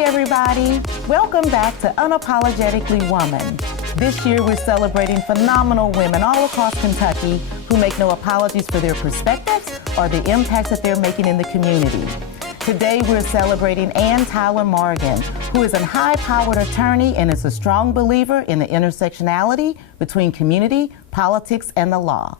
Hi, everybody. Welcome back to Unapologetically Woman. This year, we're celebrating phenomenal women all across Kentucky who make no apologies for their perspectives or the impacts that they're making in the community. Today, we're celebrating Ann Tyler Morgan, who is a high-powered attorney and is a strong believer in the intersectionality between community, politics, and the law.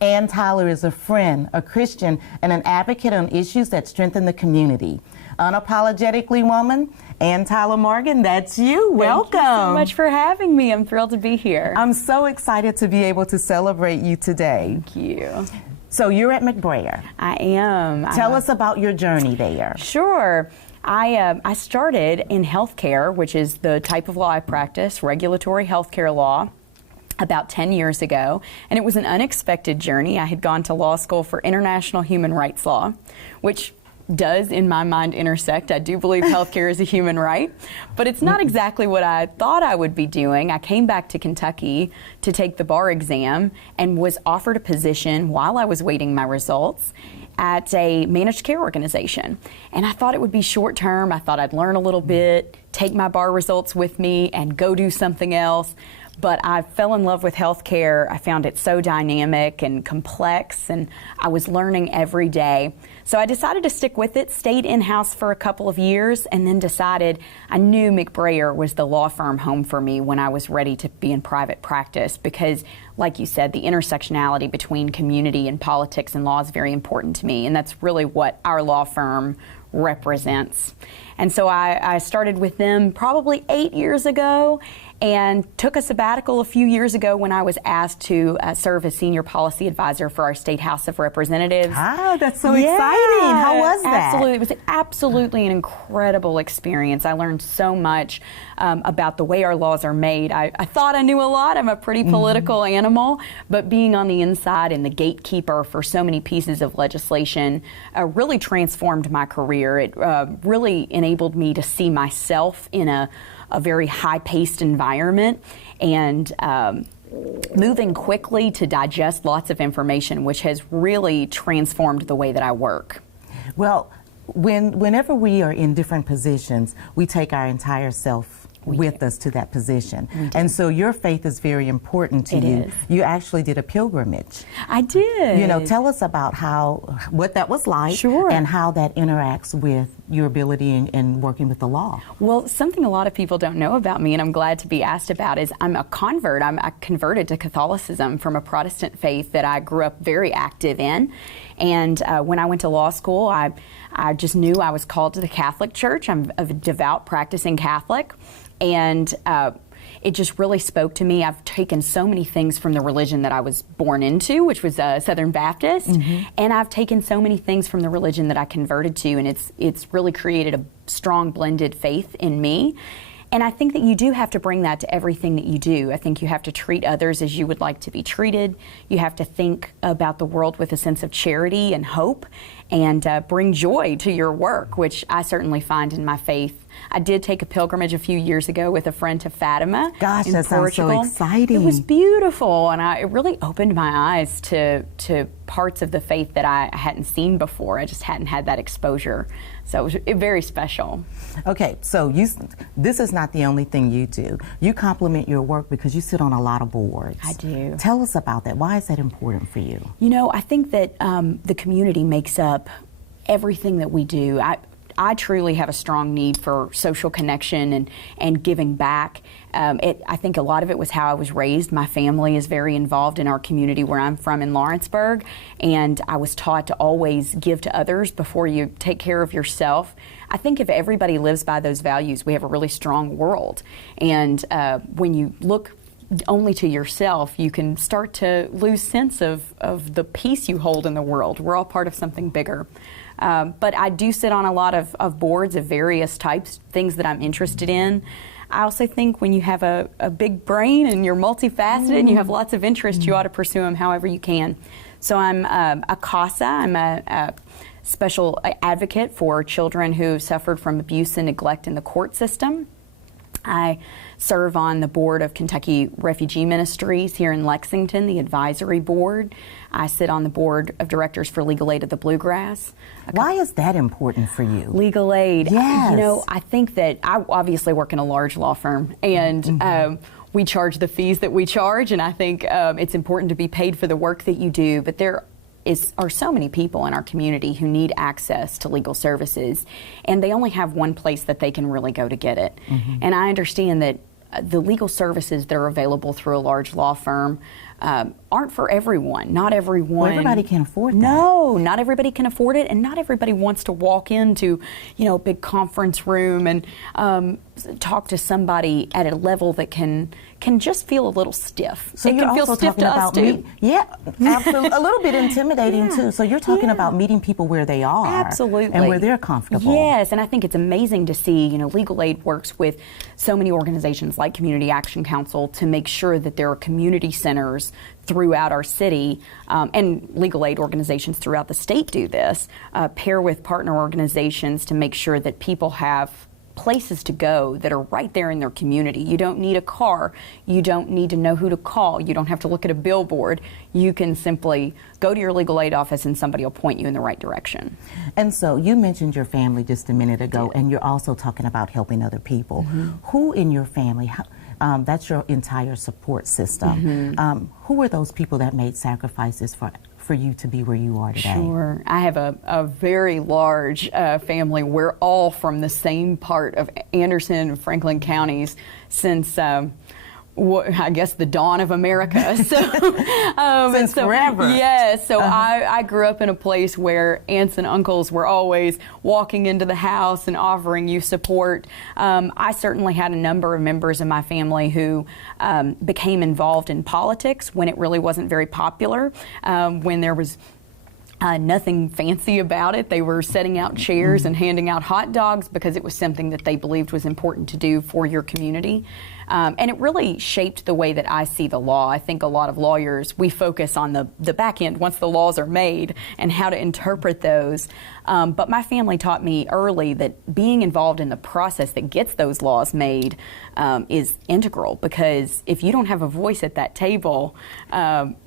Ann Tyler is a friend, a Christian, and an advocate on issues that strengthen the community. Unapologetically Woman, Ann Tyler Morgan, that's you. Welcome. Thank you so much for having me. I'm thrilled to be here. I'm so excited to be able to celebrate you today. Thank you. So you're at McBrayer. I am. Tell us about your journey there. Sure. I started in healthcare, which is the type of law I practice, regulatory healthcare law, about 10 years ago, and it was an unexpected journey. I had gone to law school for international human rights law, which does, in my mind, intersect. I do believe healthcare is a human right, but it's not exactly what I thought I would be doing. I came back to Kentucky to take the bar exam and was offered a position while I was waiting my results at a managed care organization. And I thought it would be short term. I thought I'd learn a little bit, take my bar results with me, and go do something else. But I fell in love with healthcare. I found it so dynamic and complex, and I was learning every day. So I decided to stick with it, stayed in-house for a couple of years, and then decided I knew McBrayer was the law firm home for me when I was ready to be in private practice because, like you said, the intersectionality between community and politics and law is very important to me, and that's really what our law firm represents. And so I started with them probably 8 years ago and took a sabbatical a few years ago when I was asked to serve as senior policy advisor for our state House of Representatives. Ah, that's so exciting. How was that? Absolutely. It was absolutely an incredible experience. I learned so much about the way our laws are made. I thought I knew a lot. I'm a pretty political animal, but being on the inside and the gatekeeper for so many pieces of legislation really transformed my career. It really enabled me to see myself in a very high-paced environment and moving quickly to digest lots of information, which has really transformed the way that I work. Well, whenever we are in different positions, we take our entire self with us to that position. And so your faith is very important to you. Is. You actually did a pilgrimage. I did. You know, tell us about what that was like. Sure. And how that interacts with your ability in working with the law. Well, something a lot of people don't know about me, and I'm glad to be asked about, is I'm a convert. I converted to Catholicism from a Protestant faith that I grew up very active in. And when I went to law school, I just knew I was called to the Catholic Church. I'm a devout practicing Catholic. And it just really spoke to me. I've taken so many things from the religion that I was born into, which was Southern Baptist, and I've taken so many things from the religion that I converted to, and it's really created a strong blended faith in me. And I think that you do have to bring that to everything that you do. I think you have to treat others as you would like to be treated. You have to think about the world with a sense of charity and hope, and bring joy to your work, which I certainly find in my faith. I did take a pilgrimage a few years ago with a friend to Fatima. Gosh, in that Portugal. sounds so exciting. It was beautiful, and it really opened my eyes to parts of the faith that I hadn't seen before. I just hadn't had that exposure. So it was very special. Okay, so this is not the only thing you do. You complement your work because you sit on a lot of boards. I do. Tell us about that. Why is that important for you? You know, I think that the community makes up everything that we do. I truly have a strong need for social connection and giving back. I think a lot of it was how I was raised. My family is very involved in our community where I'm from in Lawrenceburg, and I was taught to always give to others before you take care of yourself. I think if everybody lives by those values, we have a really strong world. And when you look only to yourself, you can start to lose sense of the peace you hold in the world. We're all part of something bigger. But I do sit on a lot of boards of various types, things that I'm interested in. I also think when you have a big brain and you're multifaceted and you have lots of interests, you ought to pursue them however you can. So I'm a CASA. I'm a special advocate for children who suffered from abuse and neglect in the court system. I serve on the board of Kentucky Refugee Ministries here in Lexington, the advisory board. I sit on the board of directors for Legal Aid of the Bluegrass. Why is that important for you? Legal aid. Yes. You know, I think that I obviously work in a large law firm, and we charge the fees that we charge, and I think it's important to be paid for the work that you do, but there are so many people in our community who need access to legal services, and they only have one place that they can really go to get it. And I understand that the legal services that are available through a large law firm aren't for everyone. Not everyone. Well, everybody can afford that. No, not everybody can afford it, and not everybody wants to walk into, you know, a big conference room and talk to somebody at a level that can just feel a little stiff. So it you're can feel also stiff talking to us about too. yeah, absolutely, a little bit intimidating too. So you're talking about meeting people where they are, Absolutely, and where they're comfortable. Yes, and I think it's amazing to see. You know, Legal Aid works with so many organizations like Community Action Council to make sure that there are community centers throughout our city, and legal aid organizations throughout the state do this, pair with partner organizations to make sure that people have places to go that are right there in their community. You don't need a car. You don't need to know who to call. You don't have to look at a billboard. You can simply go to your legal aid office and somebody will point you in the right direction. And so you mentioned your family just a minute ago, and you're also talking about helping other people. Who in your family, that's your entire support system, who were those people that made sacrifices for you to be where you are today? Sure. I have a very large family. We're all from the same part of Anderson and Franklin counties since I guess the dawn of America. So, since forever. Yes. So I grew up in a place where aunts and uncles were always walking into the house and offering you support. I certainly had a number of members of my family who became involved in politics when it really wasn't very popular, when there was nothing fancy about it. They were setting out chairs and handing out hot dogs because it was something that they believed was important to do for your community. And it really shaped the way that I see the law. I think a lot of lawyers, we focus on the back end once the laws are made and how to interpret those. But my family taught me early that being involved in the process that gets those laws made is integral, because if you don't have a voice at that table,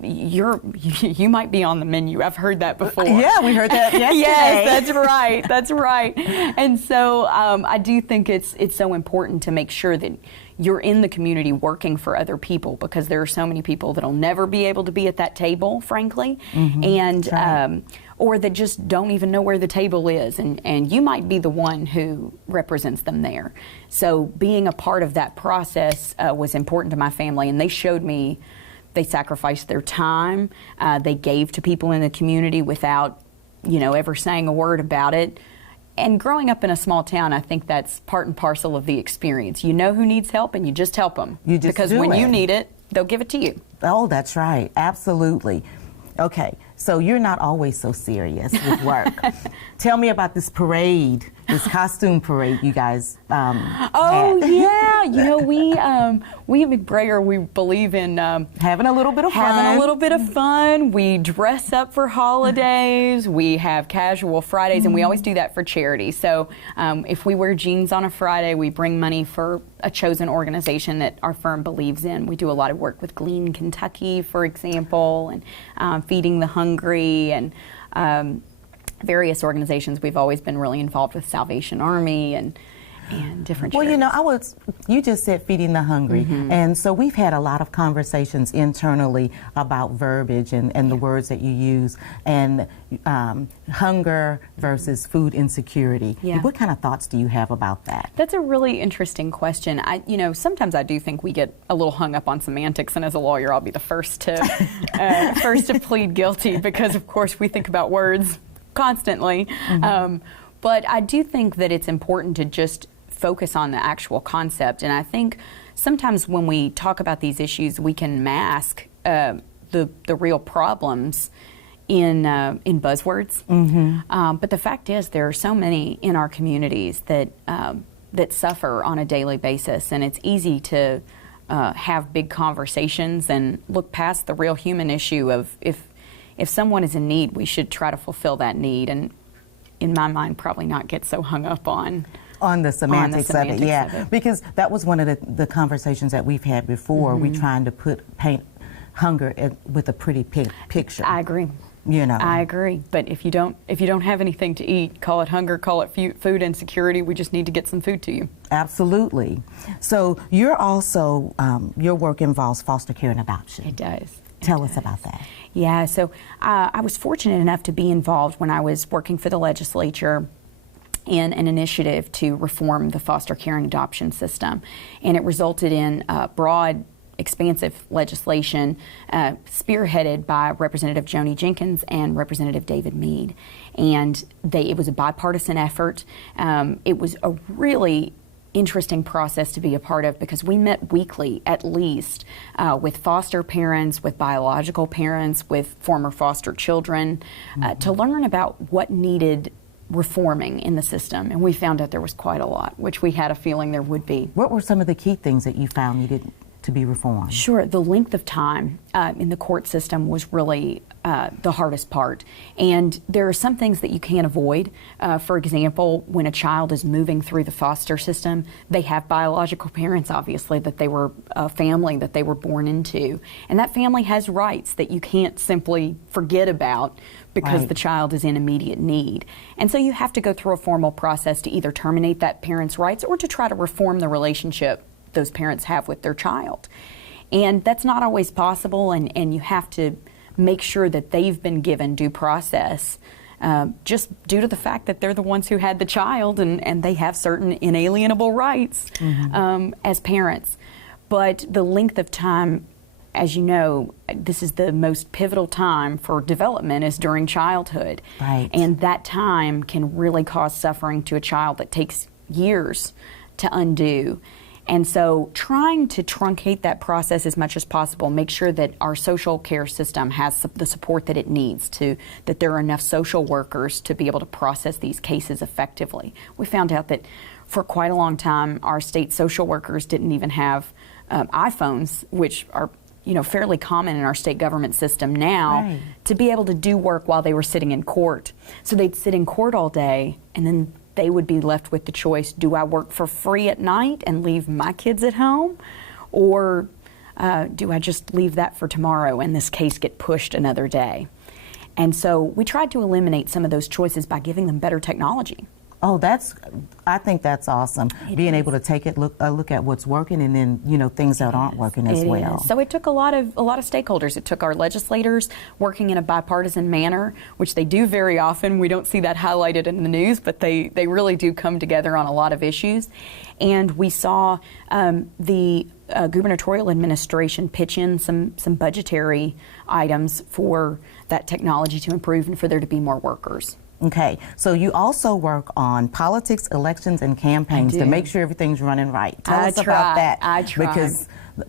you might be on the menu. I've heard that before. Yeah, we heard that yesterday. Yes, that's right. That's right. And so I do think it's so important to make sure that you're in the community working for other people, because there are so many people that'll never be able to be at that table, frankly, and or that just don't even know where the table is, and you might be the one who represents them there. So being a part of that process was important to my family, and they showed me they sacrificed their time, they gave to people in the community without, you know, ever saying a word about it. And growing up in a small town, I think that's part and parcel of the experience. You know who needs help, and you just help them. You just because do when it. you need it, they'll give it to you. Oh, that's right. Absolutely. Okay, so you're not always so serious with work. Tell me about this parade, this costume parade you guys Oh, had. yeah. You know, we at McBrayer, we believe in having a little bit of fun. having a little bit of fun. We dress up for holidays. We have casual Fridays, and we always do that for charity. So if we wear jeans on a Friday, we bring money for a chosen organization that our firm believes in. We do a lot of work with Glean, Kentucky, for example, and Feeding the Hungry, and various organizations. We've always been really involved with Salvation Army and different Well, you know, charities. you just said Feeding the Hungry, and so we've had a lot of conversations internally about verbiage and the words that you use, and hunger versus food insecurity. Yeah. What kind of thoughts do you have about that? That's a really interesting question. You know, sometimes I do think we get a little hung up on semantics, and as a lawyer, I'll be the first to plead guilty, because of course we think about words constantly. But I do think that it's important to just focus on the actual concept, and I think sometimes when we talk about these issues, we can mask the real problems in buzzwords. But the fact is, there are so many in our communities that suffer on a daily basis, and it's easy to have big conversations and look past the real human issue of if someone is in need, we should try to fulfill that need, and in my mind, probably not get so hung up on on the semantics of it, yeah. Because that was one of the conversations that we've had before. We're trying to paint hunger with a pretty picture. I agree. You know. I agree. But if you don't have anything to eat, call it hunger, call it food insecurity. We just need to get some food to you. Absolutely. So you're also, your work involves foster care and adoption. It does. Tell us about that. Yeah, so I was fortunate enough to be involved when I was working for the legislature in an initiative to reform the foster care and adoption system. And it resulted in broad, expansive legislation spearheaded by Representative Joni Jenkins and Representative David Mead. And it was a bipartisan effort. It was a really interesting process to be a part of because we met weekly at least with foster parents, with biological parents, with former foster children to learn about what needed reforming in the system, and we found out there was quite a lot, which we had a feeling there would be. What were some of the key things that you found needed to be reformed? Sure. The length of time in the court system was really the hardest part. And there are some things that you can't avoid. For example, when a child is moving through the foster system, they have biological parents, obviously, that they were a family that they were born into. And that family has rights that you can't simply forget about because the child is in immediate need. And so you have to go through a formal process to either terminate that parent's rights or to try to reform the relationship those parents have with their child. And that's not always possible, and you have to make sure that they've been given due process just due to the fact that they're the ones who had the child and they have certain inalienable rights as parents. But the length of time, as you know, this is the most pivotal time for development is during childhood. And that time can really cause suffering to a child that takes years to undo. And so trying to truncate that process as much as possible, make sure that our social care system has the support that it needs, that there are enough social workers to be able to process these cases effectively. We found out that for quite a long time, our state social workers didn't even have iPhones, which are fairly common in our state government system now, to be able to do work while they were sitting in court. So they'd sit in court all day, and then they would be left with the choice, do I work for free at night and leave my kids at home? Or do I just leave that for tomorrow and this case get pushed another day? And so we tried to eliminate some of those choices by giving them better technology. Oh, I think that's awesome. Being able to take a look at what's working and then, things that aren't working as well. So it took a lot of stakeholders. It took our legislators working in a bipartisan manner, which they do very often. We don't see that highlighted in the news, but they really do come together on a lot of issues. And we saw the gubernatorial administration pitch in some budgetary items for that technology to improve and for there to be more workers. Okay, so you also work on politics, elections, and campaigns to make sure everything's running right. Tell us about that. I try. Because the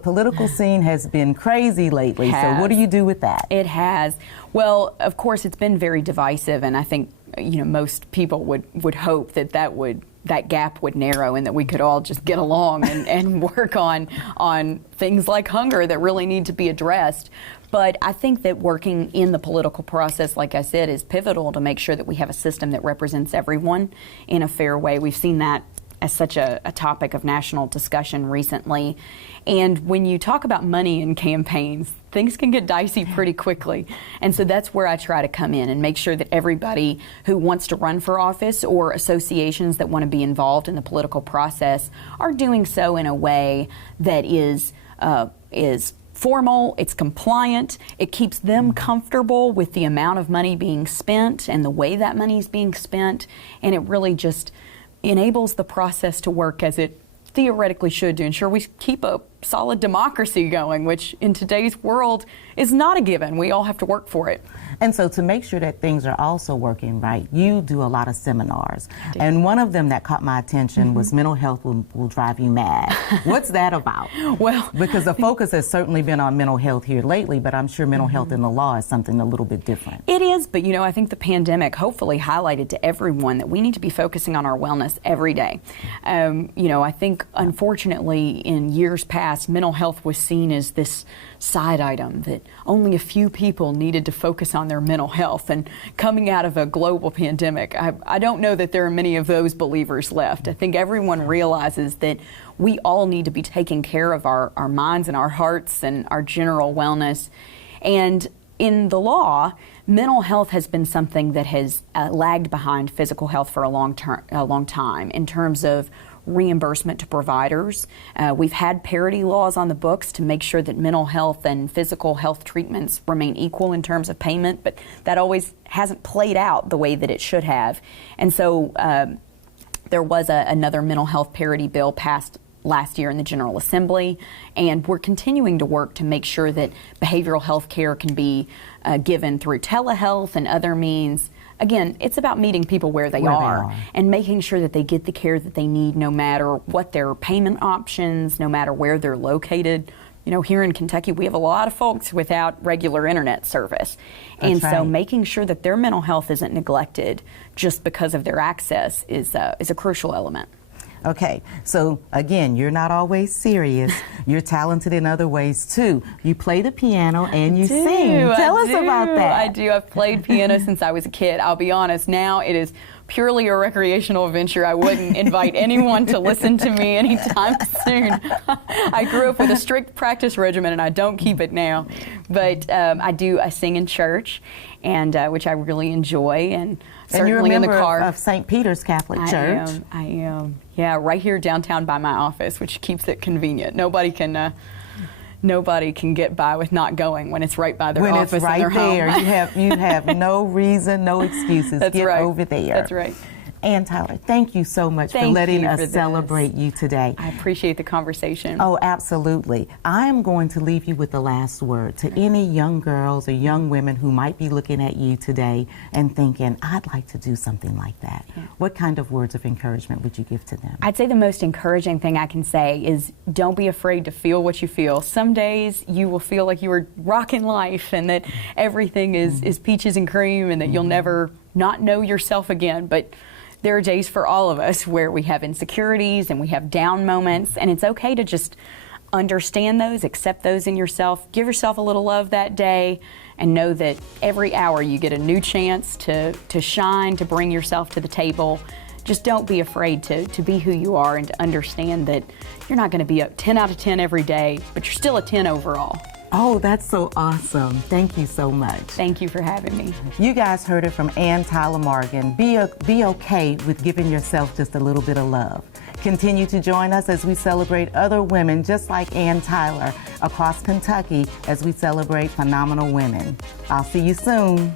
political scene has been crazy lately. So what do you do with that? It has. Well, of course, it's been very divisive, and I think most people would hope that gap would narrow and that we could all just get along and work on things like hunger that really need to be addressed. But I think that working in the political process, like I said, is pivotal to make sure that we have a system that represents everyone in a fair way. We've seen that as such a topic of national discussion recently. And when you talk about money in campaigns, things can get dicey pretty quickly. And so that's where I try to come in and make sure that everybody who wants to run for office or associations that want to be involved in the political process are doing so in a way that is formal, it's compliant, it keeps them comfortable with the amount of money being spent and the way that money is being spent, and it really just enables the process to work as it theoretically should to ensure we keep a solid democracy going, which in today's world is not a given. We all have to work for it. And so to make sure that things are also working right, you do a lot of seminars. And one of them that caught my attention was Mental Health Will Drive You Mad. What's that about? Well, because the focus has certainly been on mental health here lately, but I'm sure mental health in the law is something a little bit different. It is, but I think the pandemic hopefully highlighted to everyone that we need to be focusing on our wellness every day. I think unfortunately in years past, past, mental health was seen as this side item, that only a few people needed to focus on their mental health. And coming out of a global pandemic, I don't know that there are many of those believers left. I think everyone realizes that we all need to be taking care of our minds and our hearts and our general wellness. And in the law, mental health has been something that has lagged behind physical health for a long time in terms of reimbursement to providers. We've had parity laws on the books to make sure that mental health and physical health treatments remain equal in terms of payment, but that always hasn't played out the way that it should have. And so there was another mental health parity bill passed last year in the General Assembly, and we're continuing to work to make sure that behavioral health care can be given through telehealth and other means. Again, it's about meeting people where they are and making sure that they get the care that they need, no matter what their payment options, no matter where they're located. You know, here in Kentucky, we have a lot of folks without regular internet service. And so making sure that their mental health isn't neglected just because of their access is a crucial element. Okay, so again, you're not always serious. You're talented in other ways too. You play the piano and you sing. Tell us about that. I do. I've played piano since I was a kid. I'll be honest, now it is purely a recreational venture. I wouldn't invite anyone to listen to me anytime soon. I grew up with a strict practice regimen and I don't keep it now. But I sing in church, and which I really enjoy, and certainly you're a in the car. Of St. Peter's Catholic Church. I am. Yeah, right here downtown by my office, which keeps it convenient. Nobody can get by with not going when it's right by their office when it's right and their there. home. You have no reason, no excuses. That's Get right. over there. That's right. Ann Tyler, thank you so much for letting us celebrate you today. I appreciate the conversation. Oh, absolutely. I am going to leave you with the last word to any young girls or young women who might be looking at you today and thinking, I'd like to do something like that. Yeah. What kind of words of encouragement would you give to them? I'd say the most encouraging thing I can say is don't be afraid to feel what you feel. Some days you will feel like you were rocking life and that everything is peaches and cream and that you'll never not know yourself again. But there are days for all of us where we have insecurities and we have down moments, and it's okay to just understand those, accept those in yourself, give yourself a little love that day, and know that every hour you get a new chance to shine, to bring yourself to the table. Just don't be afraid to be who you are and to understand that you're not going to be a 10 out of 10 every day, but you're still a 10 overall. Oh, that's so awesome. Thank you so much. Thank you for having me. You guys heard it from Ann Tyler Morgan. Be okay with giving yourself just a little bit of love. Continue to join us as we celebrate other women just like Ann Tyler across Kentucky as we celebrate phenomenal women. I'll see you soon.